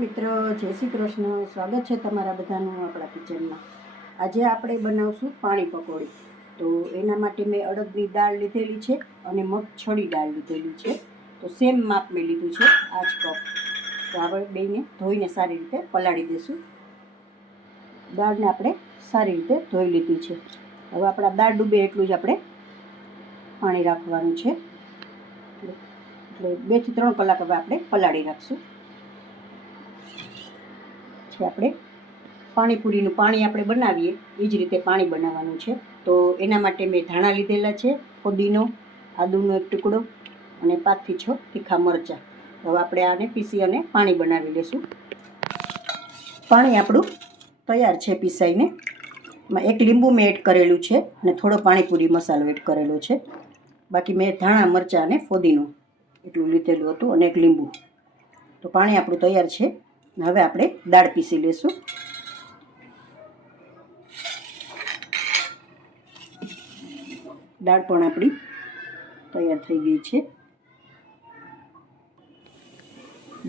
મિત્ર, જય શ્રી કૃષ્ણ. સ્વાગત છે તમારા બધાનું આપણા કિચનમાં. આજે આપણે બનાવશું પાણી પકોડી. તો એના માટે મેં અડદની દાળ લીધેલી છે અને મગછળી દાળ લીધેલી છે. તો સેમ માપ મેં લીધું છે, આ જ કપ. તો આપણે બેને ધોઈને સારી રીતે પલાળી દઈશું. દાળને આપણે સારી રીતે ધોઈ લીધી છે. હવે આપણા દાળ ડૂબે એટલું જ આપણે પાણી રાખવાનું છે. એટલે 2 થી 3 કલાક હવે આપણે પલાળી રાખશું. આપણે પાણીપુરીનું પાણી આપણે બનાવીએ એ જ રીતે પાણી બનાવવાનું છે. તો એના માટે મેં ધાણા લીધેલા છે, ફુદીનો, આદુનો એક ટુકડો અને 5 થી 6 તીખા મરચાં. હવે આપણે આને પીસી અને પાણી બનાવી લઈશું. પાણી આપણું તૈયાર છે પીસાઈને. એમાં 1 લીંબુ મેં એડ કરેલું છે અને થોડો પાણીપુરી મસાલો એડ કરેલો છે. બાકી મેં ધાણા, મરચાં અને ફુદીનો એટલું લીધેલું હતું અને 1 લીંબુ. તો પાણી આપણું તૈયાર છે. હવે આપણે દાળ પીસી લઈશું. દાળ પણ આપણી તૈયાર થઈ ગઈ છે.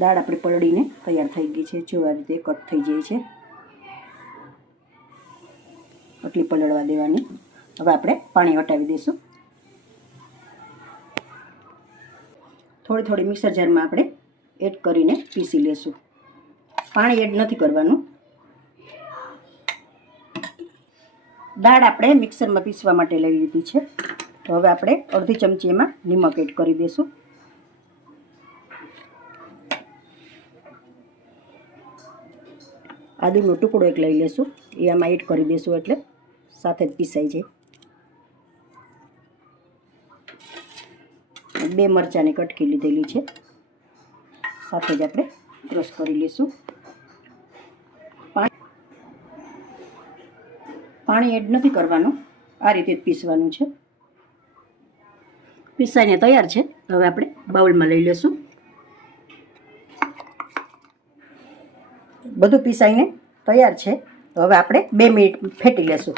દાળ આપણી પલળીને તૈયાર થઈ ગઈ છે. જો આ રીતે કટ થઈ જાય છે, આટલી પલળવા દેવાની. હવે આપણે પાણી હટાવી દઈશું. થોડી થોડી મિક્સર જારમાં આપણે એડ કરીને પીસી લઈશું. પાણી એડ નથી કરવાનું. દાળ આપણે મિક્સરમાં પીસવા માટે લઈ લીધી છે. તો હવે આપણે અડધી ચમચી એમાં નિમક એડ કરી દઈશું. આદુનો ટુકડો એક લઈ લઈશું, એ આમાં એડ કરી દઈશું એટલે સાથે જ પીસાઈ જાય. 2 મરચાંની કટકી લીધેલી છે, સાથે જ આપણે ક્રશ કરી લઈશું. પાણી એડ નથી કરવાનું, આ રીતે જ પીસવાનું છે. પીસાઈને તૈયાર છે. હવે આપણે બાઉલમાં લઈ લઈશું. બધું પીસાઈને તૈયાર છે. તો હવે આપણે 2 મિનિટ ફેટી લેશું.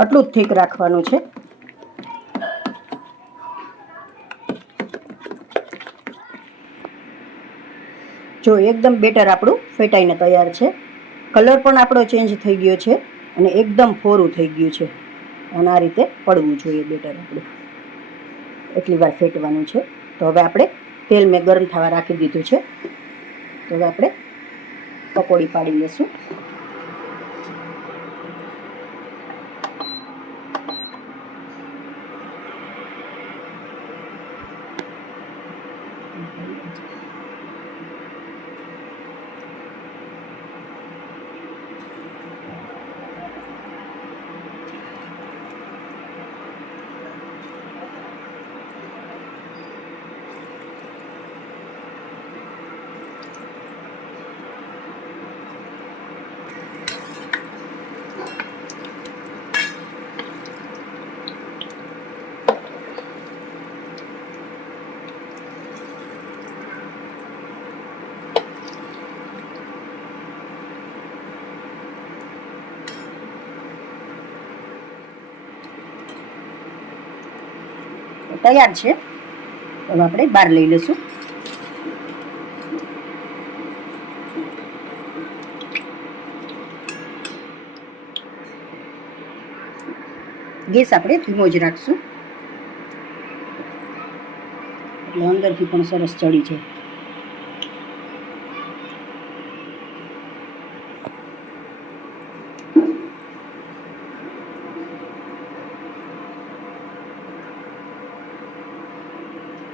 આટલું જ ઠીક રાખવાનું છે. જો એકદમ બેટર આપણું ફેટાઈને તૈયાર છે. કલર પણ આપણો ચેન્જ થઈ ગયો છે અને એકદમ ફોરું થઈ ગયું છે. અને આ રીતે પડવું જોઈએ બેટર આપણું. એટલી વાર ફેટવાનું છે. તો હવે આપણે તેલ મેં ગરમ થવા રાખી દીધું છે. તો હવે આપણે પકોડી પાડી લઈશું. તૈયાર છે. હવે આપણે બહાર લઈ લઈશું. ગેસ આપણે ધીમો જ રાખશું એટલે અંદરથી પણ સરસ ચડી જાય.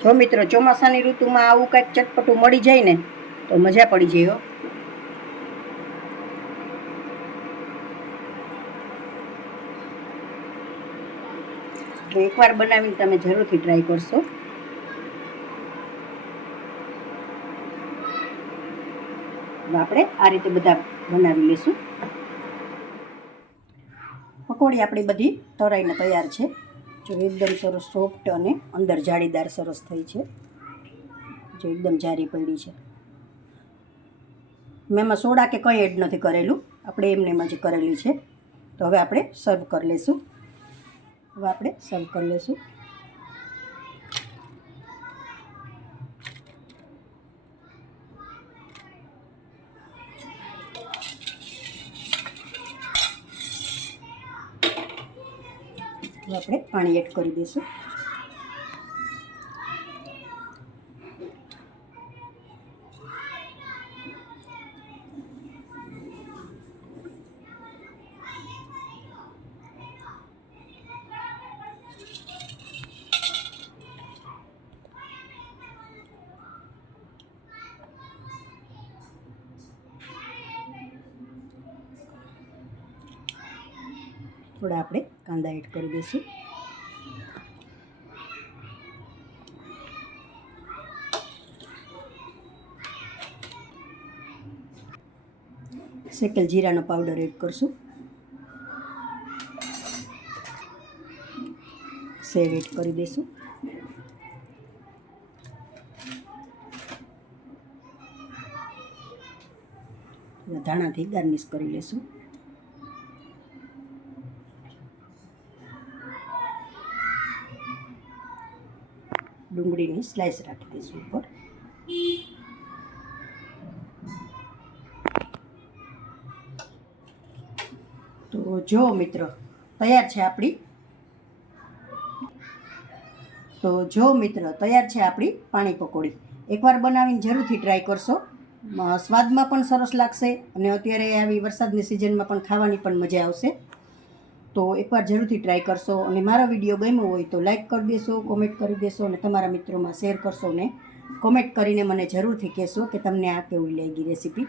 જો મિત્રો, ચોમાસાની ઋતુમાં આવું કંઈક ચટપટું મળી જાય ને તો મજા પડી જાય. તો એકવાર બનાવીને તમે જરૂરથી ટ્રાય કરશો. આપણે આ રીતે બધા બનાવી લઈશું. પકોડી આપણી બધી તળાઈને તૈયાર છે. જો એકદમ સરસ સોફ્ટ અને અંદર જાળીદાર સરસ થઈ છે. જો એકદમ જારી પડી છે. મેં એમાં સોડા કે કંઈ એડ નથી કરેલું, આપણે એમને એમ જ કરેલી છે. તો હવે આપણે સર્વ કરી લઈશું. હવે આપણે પાણી એડ કરી દઈશું. થોડા આપણે કાંદા એડ કરી દઈશું. શેકેલ જીરાનો પાવડર એડ કરશું. સેવ એડ કરી દઈશું. ધાણાથી ગાર્નિશ કરી લઈશું. ડુંગળીની સ્લાઇસ રાખી દઈશું ઉપર. તો જો મિત્રો તૈયાર છે આપણી પાણી પકોડી. એકવાર બનાવીને જરૂરથી ટ્રાય કરશો. સ્વાદમાં પણ સરસ લાગશે અને અત્યારે આવી વરસાદની સિઝનમાં પણ ખાવાની પણ મજા આવશે. તો એકવાર જરૂરથી ટ્રાય કરશો અને મારો વિડીયો ગમ્યો હોય તો લાઈક કરી દેશો, કોમેન્ટ કરી દેશો અને તમારા મિત્રોમાં શેર કરશો ને કોમેન્ટ કરીને મને જરૂરથી કહેશો કે તમને આ કેવી લાગી રેસીપી.